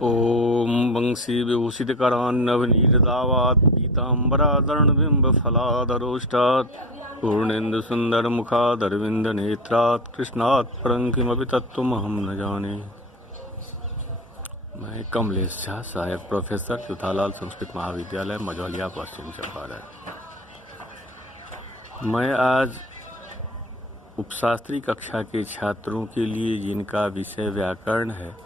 ओम वंशी विभूषितकरान्नवनीरदावात् पीताम्बरादरणबिम्बफलादरोष्टात् पूर्णेन्दुसुन्दरमुखादरविन्दनेत्रात् कृष्णात् परं किमपि तत्त्वमहं न जाने। मैं कमलेश झा, सहायक प्रोफेसर, चौथालाल संस्कृत महाविद्यालय, मझौलिया, पश्चिम चंपारण। मैं आज उपशास्त्री कक्षा के छात्रों के लिए जिनका विषय व्याकरण है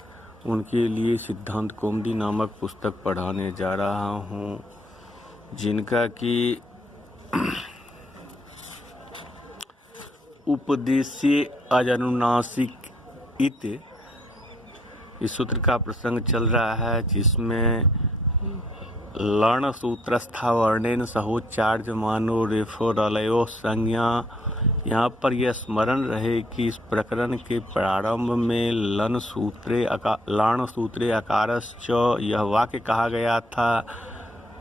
उनके लिए सिद्धांत कौमुदी नामक पुस्तक पढ़ाने जा रहा हूँ, जिनका कि उपदेशे अजनुनासिक इत इस सूत्र का प्रसंग चल रहा है, जिसमें लर्ण सूत्रस्था वर्णेन सहोच्चार्यमानो रेफो रलयो संज्ञा। यहाँ पर यह स्मरण रहे कि इस प्रकरण के प्रारंभ में लण सूत्रे अकारश्च यह वाक्य कहा गया था।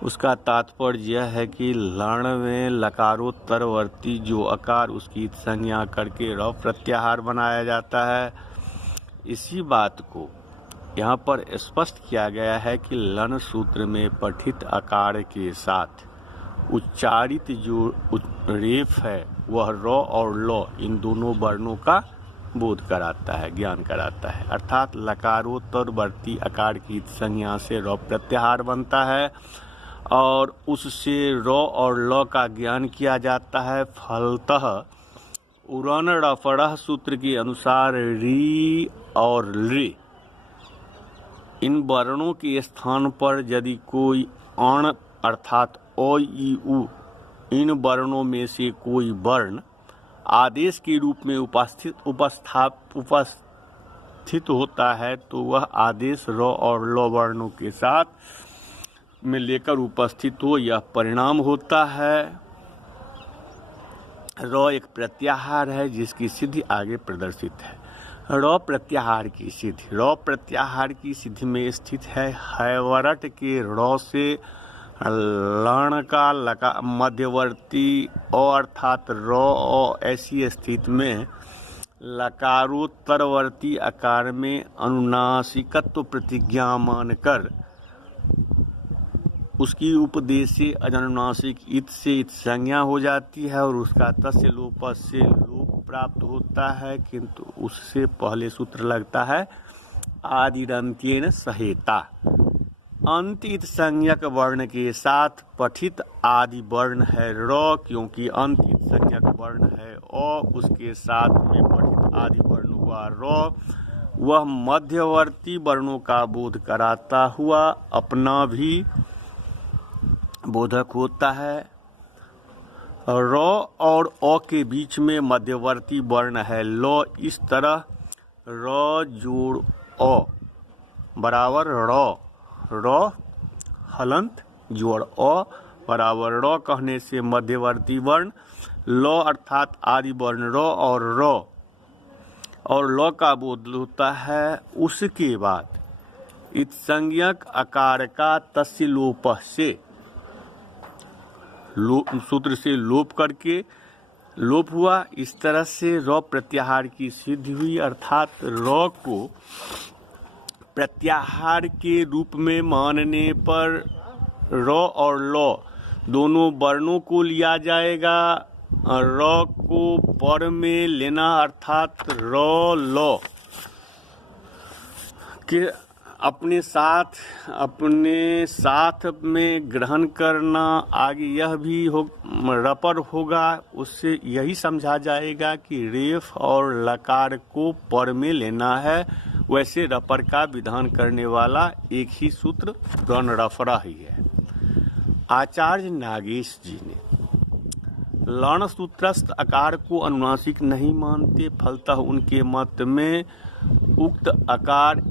उसका तात्पर्य यह है कि लण में लकारोत्तरवर्ती जो अकार उसकी संज्ञा करके र प्रत्याहार बनाया जाता है। इसी बात को यहाँ पर स्पष्ट किया गया है कि लन सूत्र में पठित अकार के साथ उच्चारित जो रेफ है वह र और ल इन दोनों वर्णों का बोध कराता है, ज्ञान कराता है। अर्थात लकारोत्तरवर्ती अकार की संज्ञा से र प्रत्याहार बनता है और उससे र और ल का ज्ञान किया जाता है। फलतः उरण रफड़ह सूत्र के अनुसार री और रे इन वर्णों के स्थान पर यदि कोई अण अर्थात अ ई उ इन वर्णों में से कोई वर्ण आदेश के रूप में उपस्थित होता है तो वह आदेश र और ल वर्णों के साथ में लेकर उपस्थित हो, यह परिणाम होता है। र एक प्रत्याहार है जिसकी सिद्धि आगे प्रदर्शित है। र प्रत्याहार की सिद्धि में स्थित है। हैवरट के र से लण का लका मध्यवर्ती अर्थात र ऐसी स्थिति में लकारोत्तरवर्ती आकार में अनुनासिकत्व प्रतिज्ञा मानकर उसकी उपदेशे अजनुनासिक इत से इत संज्ञा हो जाती है और उसका तस्य लोप से लोप प्राप्त होता है, किंतु उससे पहले सूत्र लगता है आदिरंत्येन सहेता। अंत इत संज्ञक वर्ण के साथ पठित आदि वर्ण है र, क्योंकि अंत इत संज्ञक वर्ण है अ, उसके साथ में पठित आदि वर्ण हुआ र। वह मध्यवर्ती वर्णों का बोध कराता हुआ अपना भी बोधक होता है। र और अ के बीच में मध्यवर्ती वर्ण है ल। इस तरह र जोड़ अ बराबर र, र हलंत जोड़ अ बराबर र कहने से मध्यवर्ती वर्ण ल अर्थात आदि वर्ण र और ल का बोध होता है। उसके बाद इत संज्ञक आकार का तस्य लोप से सूत्र से लोप करके लोप हुआ। इस तरह से र प्रत्याहार की सिद्धि हुई, अर्थात र को प्रत्याहार के रूप में मानने पर र और ल दोनों वर्णों को लिया जाएगा। र को पर में लेना अर्थात र ल के अपने साथ में ग्रहण करना। आगे यह भी रपर होगा, उससे यही समझा जाएगा कि रेफ और लकार को पर में लेना है। वैसे रपर का विधान करने वाला एक ही सूत्र गण रफरा ही है। आचार्य नागेश जी ने लण सूत्रस्थ आकार को अनुनासिक नहीं मानते, फलतः उनके मत में उक्त आकार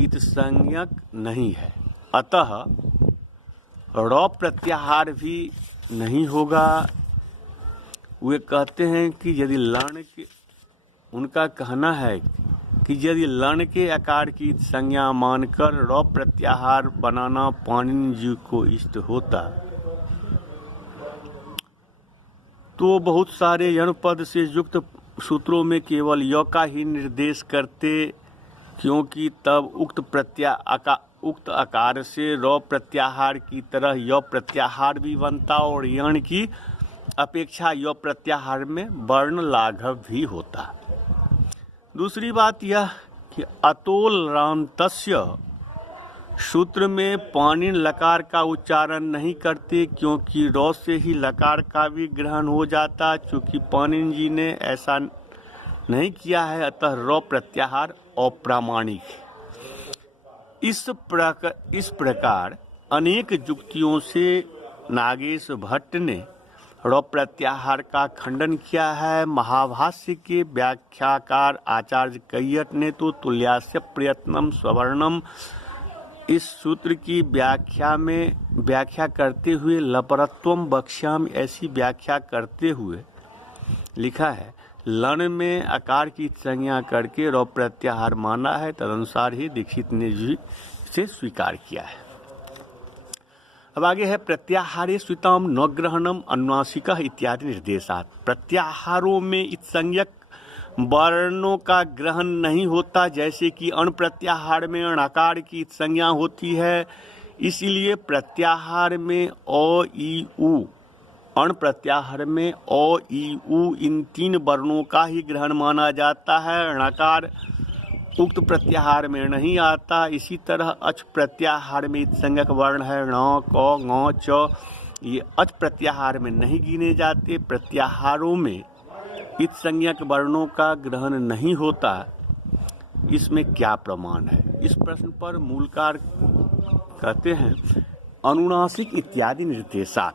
इत संज्ञक नहीं है, अतः र प्रत्याहार भी नहीं होगा। वे कहते हैं कि यदि लण के उनका कहना है कि यदि लण के आकार की संज्ञा मानकर र प्रत्याहार बनाना पाणिनि जी को इष्ट होता तो बहुत सारे जनपद से युक्त सूत्रों में केवल य का ही निर्देश करते, क्योंकि तब उक्त उक्त आकार से र प्रत्याहार की तरह य प्रत्याहार भी बनता और यण की अपेक्षा य प्रत्याहार में वर्ण लाघव भी होता। दूसरी बात यह कि अतोलरान्तस्य सूत्र में पाणिनि लकार का उच्चारण नहीं करते, क्योंकि र से ही लकार का भी ग्रहण हो जाता। चूंकि पाणिनि जी ने ऐसा नहीं किया है, अतः र प्रत्याहार अप्रामाणिक है। इस प्रकार अनेक युक्तियों से नागेश भट्ट ने र प्रत्याहार का खंडन किया है। महाभाष्य के व्याख्याकार आचार्य कैयट ने तो तुल्यास्य प्रयत्नम स्ववर्णम इस सूत्र की व्याख्या करते हुए लपरत्वम वक्ष्याम ऐसी व्याख्या करते हुए लिखा है, लन में आकार की संज्ञा करके र प्रत्याहार माना है, तदनुसार ही दीक्षित ने जी से स्वीकार किया है। अब आगे है प्रत्याहारे स्वीताम न ग्रहणम अनुनासिक इत्यादि निर्देशात। प्रत्याहारों में इत्संज्ञक वर्णों का ग्रहण नहीं होता, जैसे कि अण प्रत्याहार में अणाकार की संज्ञा होती है। इसीलिए प्रत्याहार में अ ई उ, अण प्रत्याहार में अ ई उ इन तीन वर्णों का ही ग्रहण माना जाता है। अणाकार उक्त प्रत्याहार में नहीं आता। इसी तरह अच प्रत्याहार में इत्संज्ञक वर्ण है ण क ङ च, ये अच प्रत्याहार में नहीं गिने जाते। प्रत्याहारों में इत्संज्ञक वर्णों का ग्रहण नहीं होता, इसमें क्या प्रमाण है? इस प्रश्न पर मूलकार कहते हैं अनुनासिक इत्यादि निर्देशात।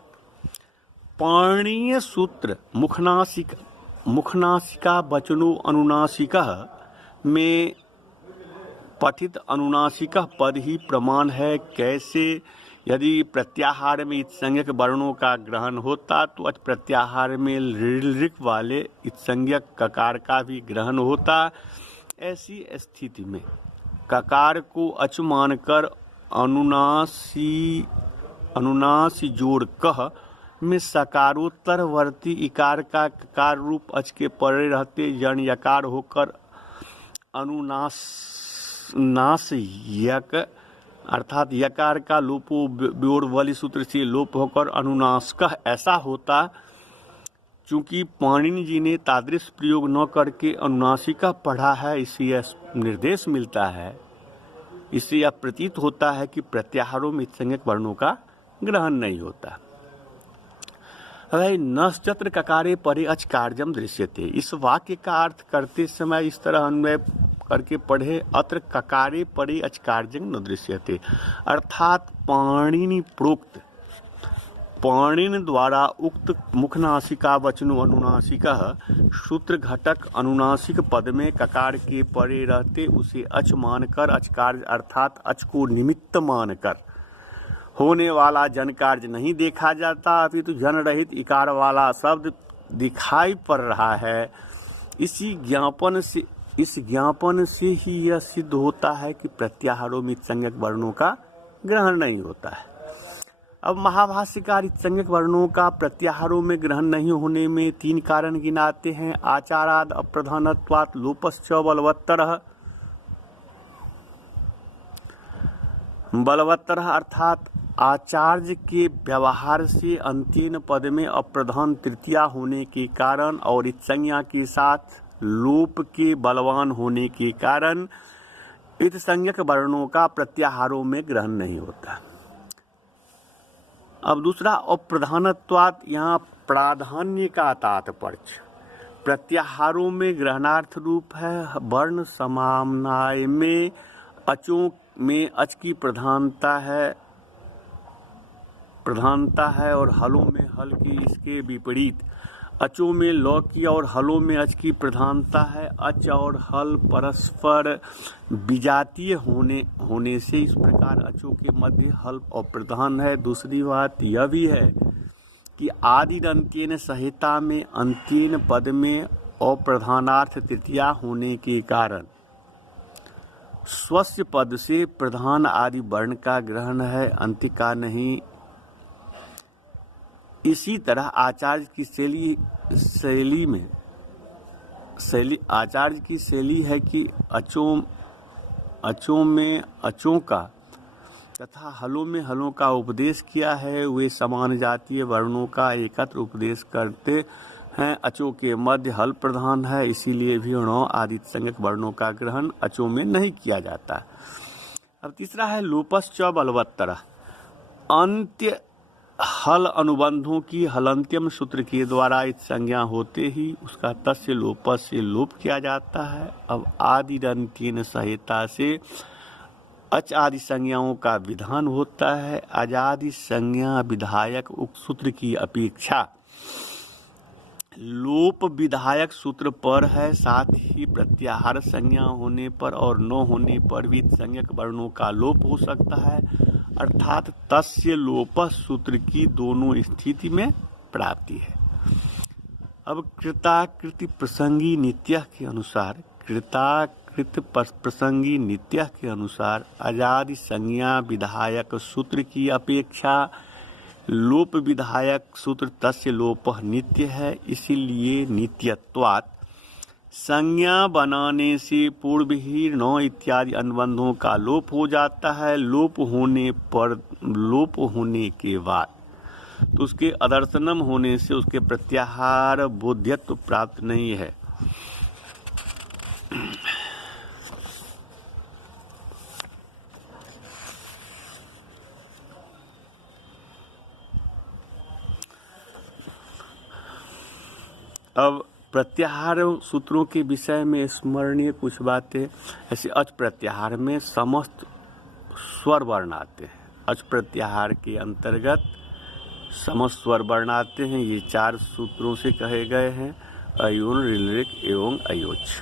पाणिनीय सूत्र मुखनासिका वचनो अनुनासिकः में पठित अनुनासिक पद ही प्रमाण है। कैसे? यदि प्रत्याहार में इत्संज्ञक वर्णों का ग्रहण होता तो अच प्रत्याहार में ऋ वाले इत्संज्ञक ककार का भी ग्रहण होता। ऐसी स्थिति में ककार को अच मानकर अनुनासी जोड़ कह में सकारोत्तरवर्ती इकार का ककार रूप अच के परे रहते जन यकार होकर अनुनासिक अर्थात यकार का लोपो व्योड़ वाली सूत्र से लोप होकर अनुनासिक ऐसा होता। चूंकि पाणिनि जी ने तादृश प्रयोग न करके अनुनासिका पढ़ा है, इससे यह निर्देश मिलता है, इससे यह प्रतीत होता है कि प्रत्याहारों में इत्संज्ञक वर्णों का ग्रहण नहीं होता। नश्चत्र ककारे परे अच कार्यम दृश्यते। इस वाक्य का अर्थ करते समय इस तरह अन्वय करके पढ़े, अत्र ककारे परे अच कार्यम न दृश्यते, अर्थात पाणिनि प्रोक्त पाणिनि द्वारा उक्त मुखनासिका वचनो अनुनासिकः सूत्र घटक अनुनासिक पद में ककार के परे रहते उसे अच मानकर अचकार अर्थात अच को निमित्त मानकर होने वाला जन कार्य नहीं देखा जाता, अपितु जन रहित इकार वाला शब्द दिखाई पड़ रहा है। इस ज्ञापन से ही यह सिद्ध होता है कि प्रत्याहारों में इत्संज्ञक वर्णों का ग्रहण नहीं होता है। अब महाभाष्यकार इत्संज्ञक वर्णों का प्रत्याहारों में ग्रहण नहीं होने में तीन कारण गिनाते हैं। आचाराद अप्रधानत्वात् लोपश्च बलवत्तरः अर्थात आचार्य के व्यवहार से अंत्येन पद में अप्रधान तृतीया होने के कारण और इत्संज्ञा के साथ लोप के बलवान होने के कारण इत्संज्ञक वर्णों का प्रत्याहारों में ग्रहण नहीं होता। अब दूसरा अप्रधानत्वात्, यहाँ प्राधान्य का तात्पर्य प्रत्याहारों में ग्रहणार्थ रूप है। वर्ण समाम्नाय में अचों में अच की प्रधानता है और हलों में हल की इसके विपरीत अचों में लौ की और हलों में अच की प्रधानता है। अच और हल परस्पर विजातीय होने से इस प्रकार अचों के मध्य हल अप्रधान है। दूसरी बात यह भी है कि आदि अंत्येन संहिता में अंत्येन पद में अप्रधानार्थ तृतीया होने के कारण स्वस्य पद से प्रधान आदि वर्ण का ग्रहण है, अंत्य का नहीं। इसी तरह आचार्य की शैली है कि अचों में अचों का तथा हलों में हलों का उपदेश किया है। वे समान जातीय वर्णों का एकत्र उपदेश करते हैं। अचों के मध्य हल प्रधान है, इसीलिए भी ण आदि संज्ञक वर्णों का ग्रहण अचों में नहीं किया जाता। अब तीसरा है लोपश्च बलवत्तर। अंत्य हल अनुबंधों की हलंत्यम सूत्र के द्वारा इत संज्ञा होते ही उसका तस्य लोपस से लोप किया जाता है। अब आदि दंतीन सहिता से अच आदि संज्ञाओं का विधान होता है। अजादि संज्ञा विधायक उक्त सूत्र की अपेक्षा लोप विधायक सूत्र पर है। साथ ही प्रत्याहार संज्ञा होने पर और न होने पर भी संज्ञक वर्णों का लोप हो सकता है, अर्थात तस्य लोप सूत्र की दोनों स्थिति में प्राप्ति है। अब कृताकृति प्रसंगी नित्य के अनुसार प्रसंगी नित्य के अनुसार अजादि संज्ञा विधायक सूत्र की अपेक्षा लोप विधायक सूत्र तस्य लोप नित्य है। इसीलिए नित्यत्वात् संज्ञा बनाने से पूर्व ही न इत्यादि अनुबंधों का लोप हो जाता है। लोप होने के बाद तो उसके अदर्शनम होने से उसके प्रत्याहार बोध्यत्व प्राप्त नहीं है। अब प्रत्याहार सूत्रों के विषय में स्मरणीय कुछ बातें। ऐसे अच प्रत्याहार में समस्त स्वर वर्ण आते हैं। अच प्रत्याहार के अंतर्गत समस्त स्वर वर्ण आते हैं। ये 4 सूत्रों से कहे गए हैं, अयून, ऋलृक एवं अयोच।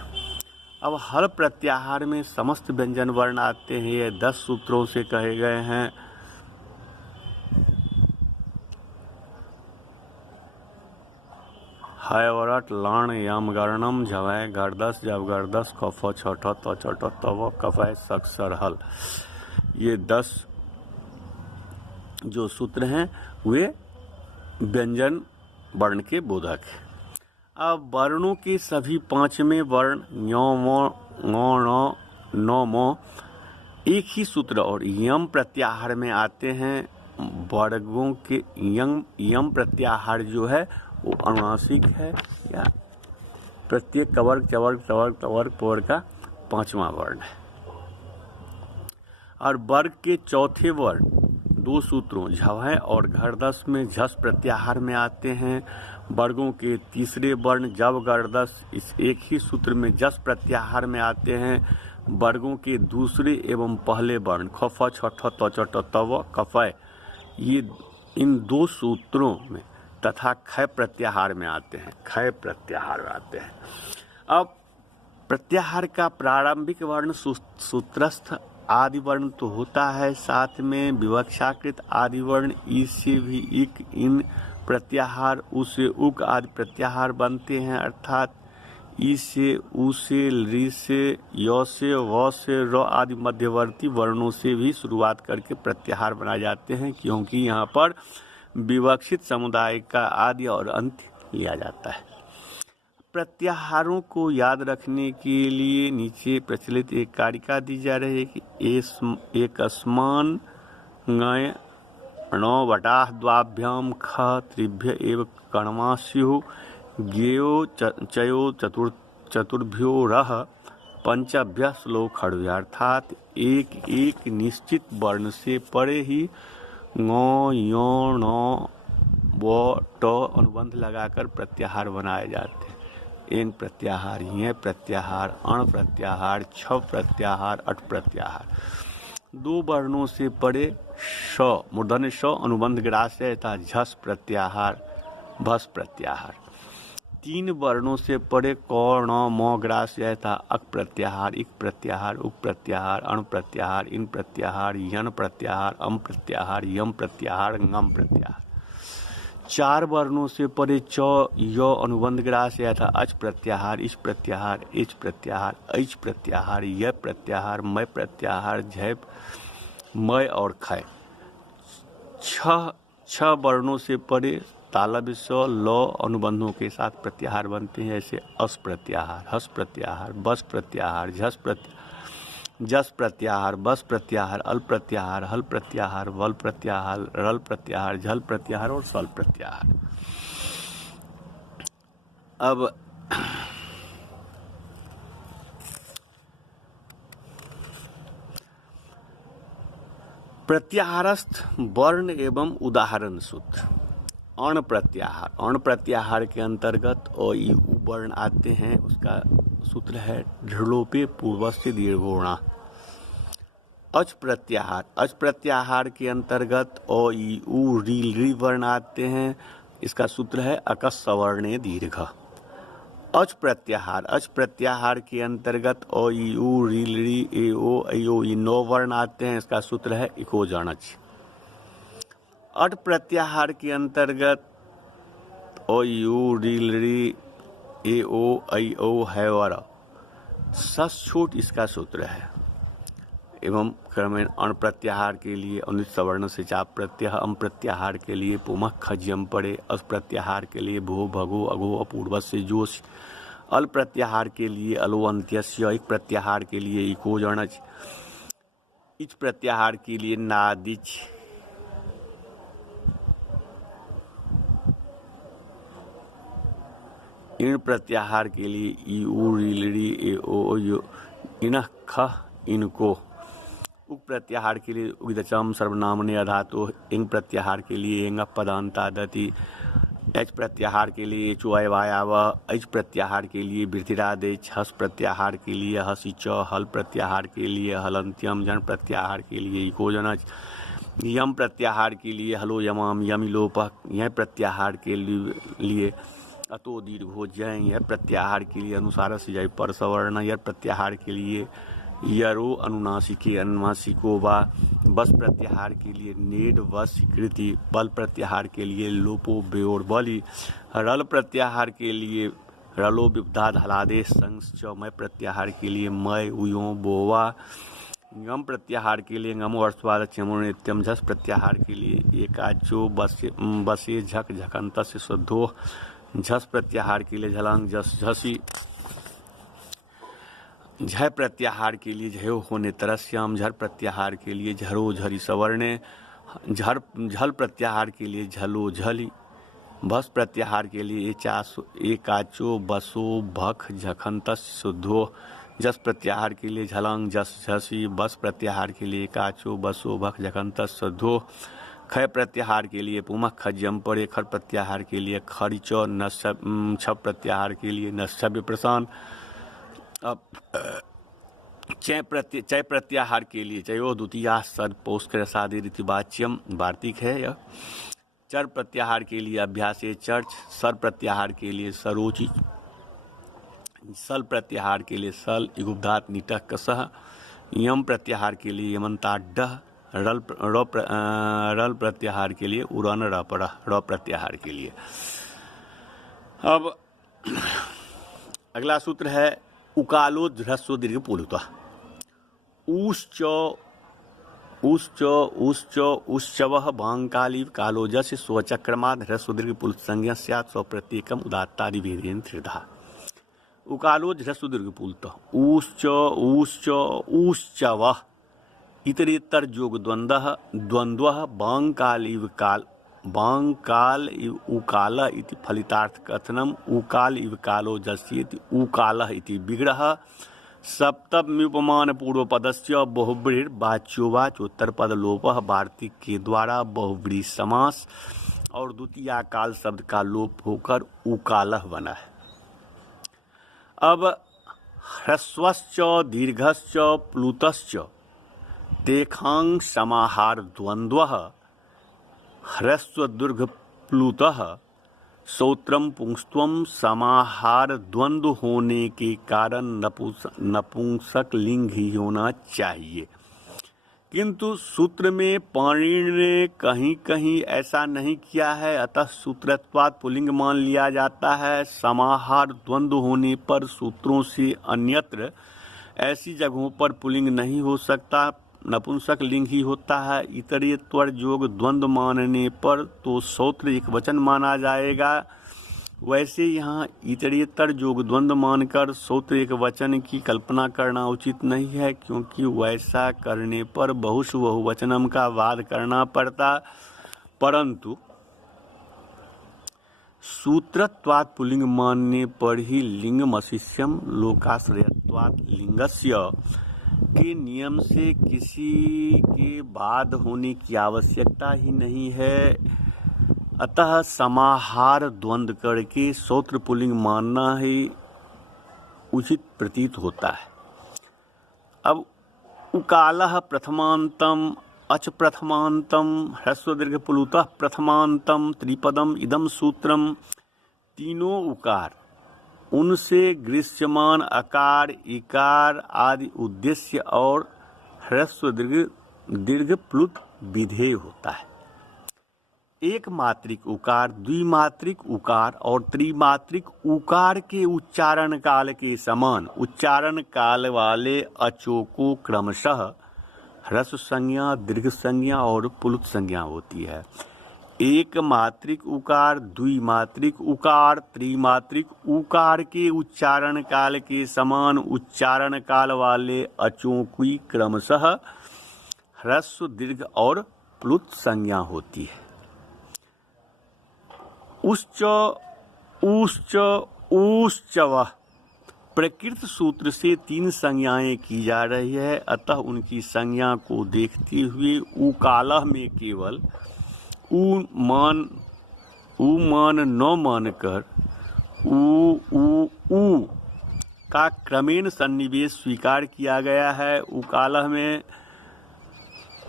अब हल प्रत्याहार में समस्त व्यंजन वर्ण आते हैं। ये 10 सूत्रों से कहे गए हैं। है वरट लण यम गर्णम झवै गर्दस जब गर्दस कफ छठ तचट तव कफय सक्सर हल। ये 10 जो सूत्र हैं वे व्यंजन वर्ण के बोधक हैं। अब वर्णों के सभी 5वें वर्ण ञ म न म एक ही सूत्र और यम प्रत्याहार में आते हैं। वर्गों के यम प्रत्याहार जो है वो अनुनासिक है या प्रत्येक कवर्ग चवर्ग तवर्ग तवर्ग पवर्ग का 5वां वर्ण है। और वर्ग के चौथे वर्ण 2 सूत्रों झवै और घरदस में झस प्रत्याहार में आते हैं। वर्गों के तीसरे वर्ण जब गर्दस इस एक ही सूत्र में जस प्रत्याहार में आते हैं। वर्गों के दूसरे एवं पहले वर्ण खफ छठ तचट तव कफय ये इन 2 सूत्रों में तथा खय प्रत्याहार में आते हैं। खय प्रत्याहार में आते हैं। अब प्रत्याहार का प्रारंभिक वर्ण सूत्रस्थ आदि वर्ण तो होता है, साथ में विवक्षाकृत आदि वर्ण ई से भी इक इन प्रत्याहार उ से उक आदि प्रत्याहार बनते हैं, अर्थात ई से उ से ऋ से य से व से र आदि मध्यवर्ती वर्णों से भी शुरुआत करके प्रत्याहार बनाए जाते हैं, क्योंकि यहाँ पर विवक्षित समुदाय का आदि और अंत लिया जाता है। प्रत्याहारों को याद रखने के लिए नीचे प्रचलित एक कारिका दी जा रही है कि एक अस्मान ङय णो वटाह द्वाभ्याम ख त्रिभ्य एव कणमा स्युः ज्ञेयो चयो चतुर्भ्यो रह पंचभ्य श्लोक खड़व्य, अर्थात एक एक निश्चित वर्ण से परे ही ङ य ण व ट अनुबंध लगाकर प्रत्याहार बनाए जाते हैं। एन प्रत्याहार, य प्रत्याहार, अण प्रत्याहार, छ प्रत्याहार, अट प्रत्याहार। 2 वर्णों से परे श मूर्धन्य श अनुबंध ग्रास्य तथा झस प्रत्याहार, भस प्रत्याहार। 3 वर्णों से परे क ण म ग्रास्य तथा अक प्रत्याहार, इक प्रत्याहार, उक प्रत्याहार, अण प्रत्याहार, इन प्रत्याहार, यन प्रत्याहार, अम प्रत्याहार, यम प्रत्याहार, ngम प्रत्याहार। 4 वर्णों से परे च य अनुबंध ग्रास्य तथा अच प्रत्याहार, इच प्रत्याहार, एच प्रत्याहार, ऐच प्रत्याहार, य प्रत्याहार, मय प्रत्याहार, झय, मय और खय। 6 वर्णों से परे तालव्य स ल अनुबंधों के साथ प्रत्याहार बनते हैं, जैसे अस प्रत्याहार, हस प्रत्याहार, बस प्रत्याहार, झस प्रत्याहार, जस प्रत्याहार, बस प्रत्याहार, अल प्रत्याहार, हल प्रत्याहार, वल प्रत्याहार, रल प्रत्याहार, झल प्रत्याहार और सल प्रत्याहार। अब प्रत्याहारस्थ वर्ण एवं उदाहरण सूत्र। अण प्रत्याहार, अण प्रत्याहार के अंतर्गत अ ई उ वर्ण आते हैं, उसका सूत्र है ढलोपे पूर्वस्य दीर्घोणा। अच प्रत्याहार, अच प्रत्याहार के अंतर्गत अ ई उ री वर्ण आते हैं, इसका सूत्र है अकस सवर्णे दीर्घ। अच प्रत्याहार, अच प्रत्याहार के अंतर्गत अ ई उ री ए ओ ऐ ओ ई नौ वर्ण आते हैं, इसका सूत्र है इकोजणच। अट प्रत्याहार के अंतर्गत अ ई उ री ए ओ ऐ ओ है और सस छूट, इसका सूत्र है। एवं क्रमेण अण प्रत्याहार के लिए अनुदित सवर्ण से चाप प्रत्यय, अम प्रत्याहार के लिए पुमख खज्यम पड़े, अस प्रत्याहार के लिए भो भगो अघो अपूर्व से जोश, अल प्रत्याहार के लिए अलो अंत्यस्य, इक प्रत्याहार के लिए इकोजणच, इच प्रत्याहार के लिए नादिच, इन प्रत्याहार के लिए ई उ री ए ओ यो इनः ख इनको, उक प्रत्याहार के लिए उगिदचम सर्वनामने अधातु, इंग प्रत्याहार के लिए इंग पदांतादति, एच प्रत्याहार के लिए चोय वायाव, ऐच प्रत्याहार के लिए वृद्धिरादेच, हस प्रत्याहार के लिए हसिच, हल प्रत्याहार के लिए हलंत्यम, जन प्रत्याहार के लिए इकोजनच, यम प्रत्याहार के लिए हलो यमाम यमिलोपक, यह प्रत्याहार के लिए अतो दीर्घो जय, यह प्रत्याहार के लिए अनुसार से जय पर सवर्ण, यह प्रत्याहार के लिए यरो अनुनासिके अनुनासिको वा, बस प्रत्याहार के लिए नेड व स्वीकृति, बल प्रत्याहार के लिए लोपो बेओर बलि, रल प्रत्याहार के लिए रलो विपदाद हलादेश संच, मय प्रत्याहार के लिए मय उयो बोवा, गम प्रत्याहार के लिए गमो अर्थवाद चमो नित्यम, झस प्रत्याहार के लिए एकाचो बसे झक झकंत से शुद्धो, झस प्रत्याहार के लिए झलांग झस झसी, झय प्रत्याहार के लिए झयो होने तरस्याम, झर प्रत्याहार के लिए झरो झरी सवर्णे, झल प्रत्याहार के लिए झलो झली, भस प्रत्याहार के लिए एकाचो बसो भख झखंतस शुद्धो, जस प्रत्याहार के लिए झलांग झस झसी, बस प्रत्याहार के लिए एकाचो बसो भख झखंतस शुद्धो, खय प्रत्याहार के लिए पुमख खज्यम पड़े, खर प्रत्याहार के लिए खरिचो, छप प्रत्याहार के लिए नश्य प्रसान। अब चय प्रत्याहार के लिए चयो द्वितीया सद पौष्करसादि रीतिवाच्यम वार्तिक है यह। चर प्रत्याहार के लिए अभ्यास चर्च, सर प्रत्याहार के लिए सरोचि, सल प्रत्याहार के लिए सल इगुब्धात निटह कसह, यम प्रत्याहार के लिए यमंताड्डह, रल प्रत्याहार के लिए उरन रपड़, र प्रत्याहार के लिए। अब अगला सूत्र है उकालो ह्रस्व दीर्घ पूलुता। उश्चवः भांकाली कालो जस्य स्वचक्रमाद ह्रस्व दीर्घ पुलुत संज्ञा स्यात् स्वप्रत्येकम उदात्तादि भेदेन त्रिधा। उकालो ह्रस्व दीर्घ पूलुता उश्चवः इतरेतर जोग द्वंद्वः बांकाल इव उकाल इति फलितार्थ कथनम उकाल इव कालो जस्येति उकालः इति विग्रह सप्तम्युपमान पूर्व पदस्य बहुव्रीहि वाच्योवाचोत्तर पद लोपः वार्तिक के द्वारा बहुव्रीहि समास और द्वितीय काल शब्द का लोप होकर उकालः बना है। अब ह्रस्वश्च दीर्घश्च प्लुतश्च तेखांग समाहार द्वंद्वः ह्रस्व दीर्घ प्लुतः सौत्रम पुंस्त्वम समाहार द्वंद्व होने के कारण नपुंसक लिंग ही होना चाहिए, किंतु सूत्र में पाणिनि ने कहीं कहीं ऐसा नहीं किया है, अतः सूत्रत्वात् पुल्लिंग मान लिया जाता है। समाहार द्वंद्व होने पर सूत्रों से अन्यत्र ऐसी जगहों पर पुल्लिंग नहीं हो सकता, नपुंसक लिंग ही होता है। इतरेतर जोग द्वंद्व मानने पर तो सौत्र एक वचन माना जाएगा। वैसे यहाँ इतरेतर जोग द्वंद्व मानकर सूत्र एक वचन की कल्पना करना उचित नहीं है, क्योंकि वैसा करने पर बहुश बहुवचनम का वाद करना पड़ता। परंतु सूत्रत्वात् पुल्लिंग मानने पर ही लिंगम अशिष्यम लोकाश्रयत्वात् लिंगस्य के नियम से किसी के बाद होने की आवश्यकता ही नहीं है। अतः समाहार द्वंद्व करके सूत्र पुल्लिंग मानना ही उचित प्रतीत होता है। अब उकालः प्रथमांतम अच प्रथमांतम ह्रस्व दीर्घ प्लुतः प्रथमांतम त्रिपदम इदम सूत्रम, तीनों उकार उनसे दृश्यमान अकार इकार आदि उद्देश्य और ह्रस्व दीर्घ प्लुत विधेय होता है। एक मात्रिक उकार, द्विमात्रिक उकार और त्रिमात्रिक उकार के उच्चारण काल के समान उच्चारण काल वाले अचों को क्रमशः ह्रस्व संज्ञा, दीर्घ संज्ञा और प्लुत संज्ञा होती है। एक मात्रिक उकार, द्विमात्रिक उकार, त्रिमात्रिक उकार के उच्चारण काल के समान उच्चारण काल वाले अचों की क्रमशः ह्रस्व, दीर्घ और प्लुत संज्ञा होती है। उश्च, ऊश्च, ऊश्चवः प्रकृत सूत्र से तीन संज्ञाएं की जा रही है। अतः उनकी संज्ञा को देखते हुए उकालह में केवल उ मान न मानकर उ का क्रमेण सन्निवेश स्वीकार किया गया है। उकालह में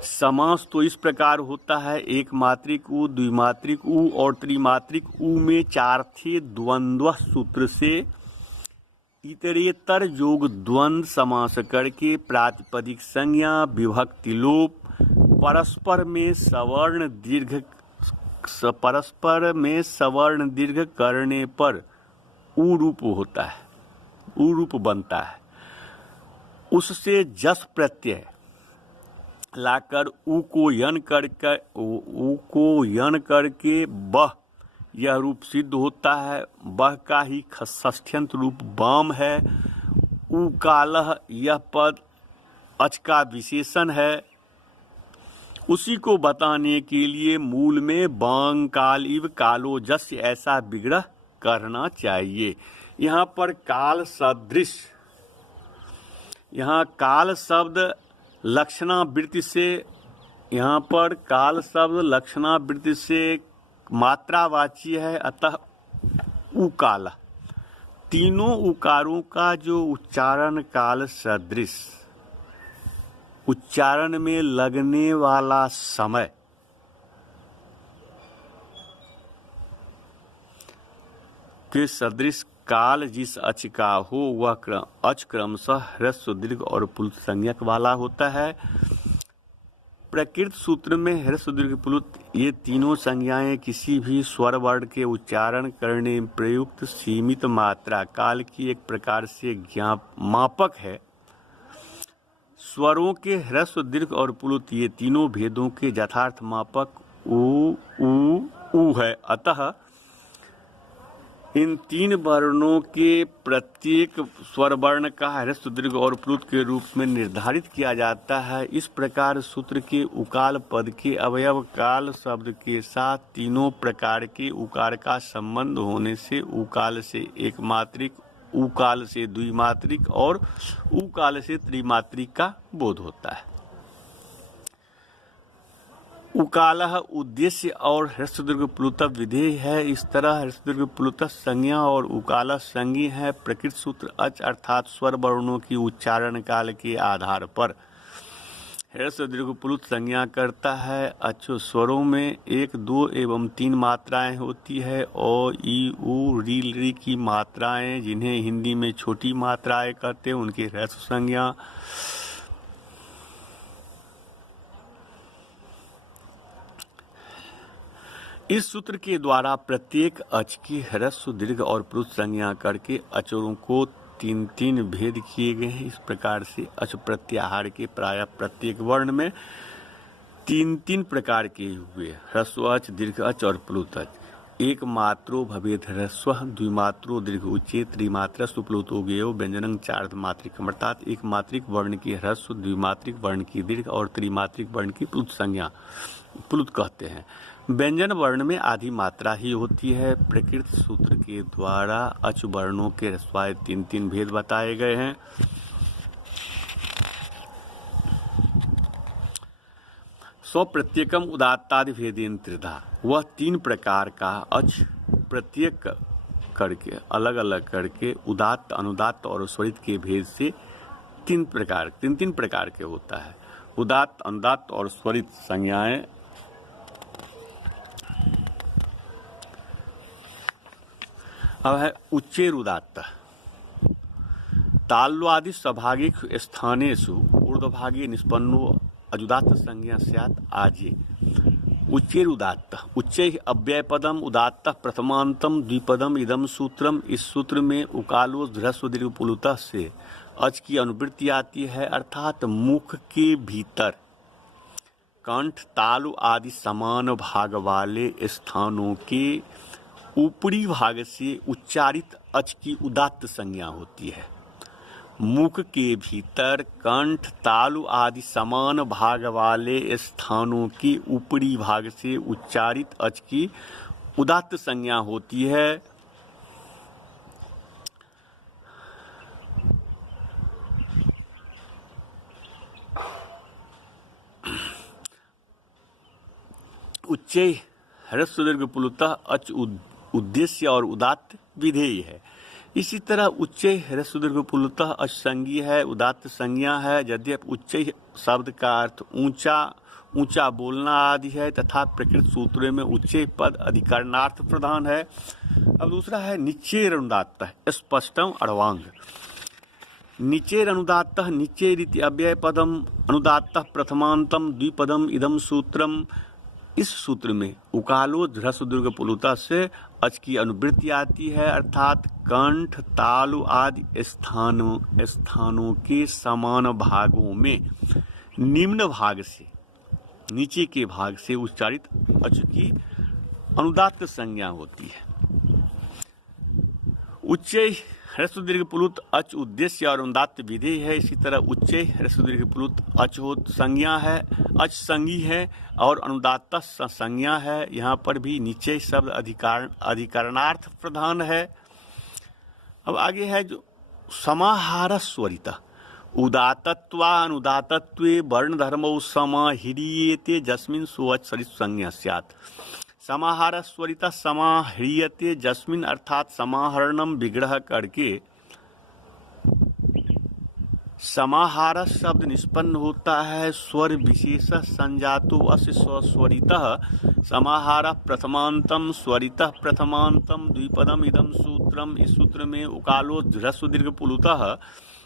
समास तो इस प्रकार होता है, एक मात्रिक उ, द्विमात्रिक उ और त्रिमात्रिक उ में चार्थे द्वंद्व सूत्र से इतरेतर जोग द्वंद्व समास करके प्रातिपदिक संज्ञा विभक्ति लोप परस्पर में सवर्ण दीर्घ करने पर उ रूप होता है, उ रूप बनता है। उससे जस प्रत्यय लाकर उ को यन करके बह यह रूप सिद्ध होता है। बह का ही षष्ठ्यंत रूप वाम है। उकालह यह पद अच का विशेषण है। उसी को बताने के लिए मूल में बांग काल इव कालो जस्य ऐसा विग्रह करना चाहिए। यहाँ पर काल सदृश, यहाँ काल शब्द लक्षणावृत्ति से, यहाँ पर काल शब्द लक्षणावृत्ति से मात्रावाची है। अतः उकाल तीनों उकारों का जो उच्चारण काल सदृश, उच्चारण में लगने वाला समय के सदृश काल जिस अच का हो वह अच क्रमशः ह्रस्व, दीर्घ और प्लुत संज्ञक वाला होता है। प्रकृत सूत्र में ह्रस्व, दीर्घ, प्लुत ये तीनों संज्ञाएं किसी भी स्वर वर्ण के उच्चारण करने में प्रयुक्त सीमित मात्रा काल की एक प्रकार से मापक है। स्वरों के ह्रस्व, दीर्घ और प्लुत ये तीनों भेदों के यथार्थ मापक उ है। अतः इन तीन वर्णों के प्रत्येक स्वर वर्ण का ह्रस्व, दीर्घ और प्लुत के रूप में निर्धारित किया जाता है। इस प्रकार सूत्र के उकाल पद के अवयव काल शब्द के साथ तीनों प्रकार के उकार का संबंध होने से उकाल से एक मात्रिक, उकाल से द्विमात्रिक और उकाल से त्रिमात्रिक का बोध होता है। उकालः उद्देश्य और ह्रस्व, दीर्घ, प्लुत विधेय है। इस तरह ह्रस्व, दीर्घ, प्लुत संज्ञा और उकालः संज्ञा है। प्रकृत सूत्र अच अर्थात स्वर वर्णों की उच्चारण काल के आधार पर ह्रस्व, दीर्घ, प्लुत संज्ञा करता है। अच्छो स्वरों में 1, 2 एवं 3 मात्राएं होती है। ओ, ई, उ, री, री की मात्राएं जिन्हें हिंदी में छोटी मात्राएं कहते हैं, उनकी ह्रस्व संज्ञा। इस सूत्र के द्वारा प्रत्येक अच की ह्रस्व, दीर्घ और प्लुत संज्ञा करके अचरों को 3-3 भेद किए गए हैं। इस प्रकार से अच प्रत्याहार के प्रायः प्रत्येक वर्ण में 3-3 प्रकार के हुए, ह्रस्व अच, दीर्घ अच और प्लुत अच। एक मात्रो भवेद ह्रस्व द्विमात्रो दीर्घ उच्चे त्रिमात्रा सुप्लुतो गेयो व्यंजनं चार्ध मात्रिकम, अर्थात एक मात्रिक वर्ण की ह्रस्व, द्विमात्रिक वर्ण की दीर्घ और त्रिमात्रिक वर्ण की प्लुत संज्ञा प्लुत कहते हैं। व्यंजन वर्ण में आधी मात्रा ही होती है। प्रकृत सूत्र के द्वारा अच वर्णों के ह्रस्वाय 3 भेद बताए गए हैं। सौ प्रत्येकम उदात्तादि भेदेन त्रिधा, वह 3 प्रकार का अच प्रत्येक करके अलग अलग करके उदात्त, अनुदात्त और स्वरित के भेद से 3 प्रकार के होता है। उदात्त, अनुदात्त और स्वरित संज्ञाएं अब है उच्चेर उदात्त। ताल्वादि सभागिक स्थानेषु ऊर्ध्वभागे निष्पन्नो अजुदात्त संज्ञा स्यात् आजे। उच्चेर उदात्त, उच्चै अव्यय पदम उदात्त प्रथमांतम द्विपदम इदम सूत्रम। इस सूत्र में उकालो ह्रस्व दीर्घ पुलुतः से अच की अनुवृत्ति आती है, अर्थात मुख के भीतर कंठ, तालु आदि समान भाग वाले स्थानों के ऊपरी भाग से उच्चारित अच की उदात्त संज्ञा होती है। मुख के भीतर कंठ, तालु आदि समान भाग वाले स्थानों के ऊपरी भाग से उच्चारित अच की उदात्त संज्ञा होती है। उच्चै ह्रस्व दीर्घ पुलुतः अच उद्देश्य और उदात्त विधेय है। इसी तरह उच्चै ह्रस्व दीर्घ पुलुतः अच संज्ञी है, उदात्त संज्ञा है। यद्यपि उच्चै शब्द का अर्थ ऊंचा, ऊंचा बोलना आदि है तथा प्रकृत सूत्रों में उच्चै पद अधिकरणार्थ प्रधान है। अब दूसरा है निचेर अनुदात्त, स्पष्टम अड़वांग। निचेर अनुदात्त, निचेरिति अव्यय पदम अनुदात्त प्रथमांतम द्विपदम इदम सूत्रम। इस सूत्र में उकालो ह्रस्व दीर्घ पुलुतः से अच की अनुवृत्ति आती है, अर्थात कंठ, तालु आदि स्थानों के समान भागों में निम्न भाग से, नीचे के भाग से उच्चारित अच की अनुदात्त संज्ञा होती है। उच्चै ह्रस्व दीर्घ पुलुत अच उद्देश्य और अनुदात्त विधेय है। इसी तरह उच्चै ह्रस्व दीर्घ पुलुत अच संज्ञा है, अच संज्ञी है और अनुदात्त संज्ञा है। यहाँ पर भी नीचे शब्द अधिकरणार्थ प्रधान है। अब आगे है जो समाहार स्वरित। उदात्तत्वा अनुदात्तत्वे वर्ण धर्मौ समाह्रियेते जस्मिन् सोऽच सरित संज्ञा स्यात्। समाहार स्वरित समाह्रियते जस्मिन, अर्थात समाहरणम विग्रह करके समाहार शब्द निष्पन्न होता है। स्वर विशेष संजातो अस्य स्वरितः समाहार प्रथमांतम स्वरितः प्रथमांतम द्विपदम इदम सूत्रम। इस सूत्र में उकालो ह्रस्व दीर्घ पुलुतः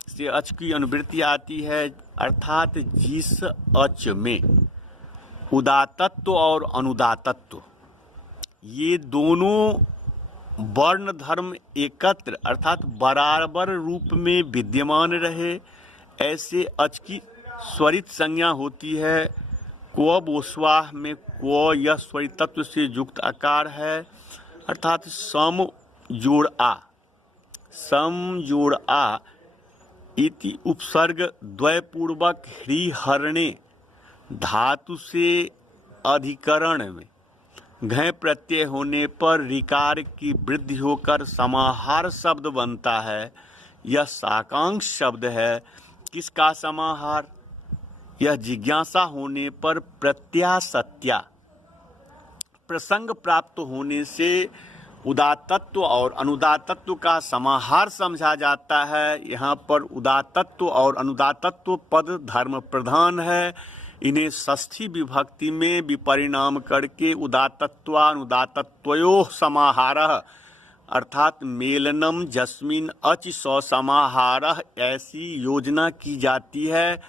से अच की अनुवृत्ति आती है, अर्थात जिस अच में उदात्तत्व और अनुदात्तत्व ये दोनों वर्ण धर्म एकत्र अर्थात बराबर रूप में विद्यमान रहे, ऐसे अच की स्वरित संज्ञा होती है। क्व बोस्वाह में क्व यह स्वरितत्व से युक्त आकार है, अर्थात सम जोड़ आ इति उपसर्ग द्वयपूर्वक ह्रीहरणे धातु से अधिकरण में घय प्रत्यय होने पर ऋकार की वृद्धि होकर समाहार शब्द बनता है। यह साकांक्ष शब्द है। किसका समाहार? यह जिज्ञासा होने पर प्रत्यासत्या प्रसंग प्राप्त होने से उदात्तत्व और अनुदात्तत्व का समाहार समझा जाता है। यहाँ पर उदात्तत्व और अनुदात्तत्व पद धर्म प्रधान है। इन्हें षष्ठी विभक्ति में विपरिणाम करके उदात्तत्वानुदात्तत्वयोः समाहारः अर्थात मेलनम जस्मिन अच सौ समाहारः ऐसी योजना की जाती है।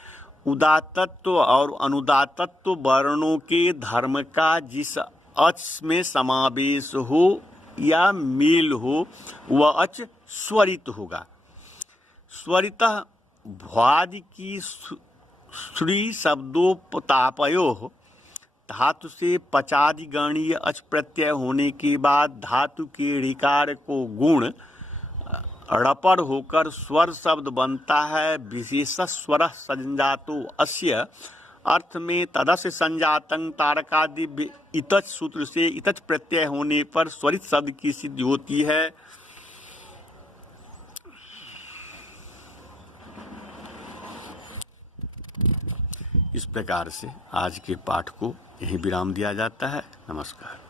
उदात्तत्व और अनुदात्तत्व वर्णों के धर्म का जिस अच में समावेश हो या मेल हो वह अच स्वरित होगा। स्वरितः भ्वादि की श्री शब्दोपतापयोः धातु से पचादि गणीय अच प्रत्यय होने के बाद धातु के ऋकार को गुण ड़पर होकर स्वर शब्द बनता है। विशेष स्वर संजातो अस्य अर्थ में तदस्य संजातं तारकादि इतच सूत्र से इतच प्रत्यय होने पर स्वरित शब्द की सिद्धि होती है। इस प्रकार से आज के पाठ को यही विराम दिया जाता है। नमस्कार।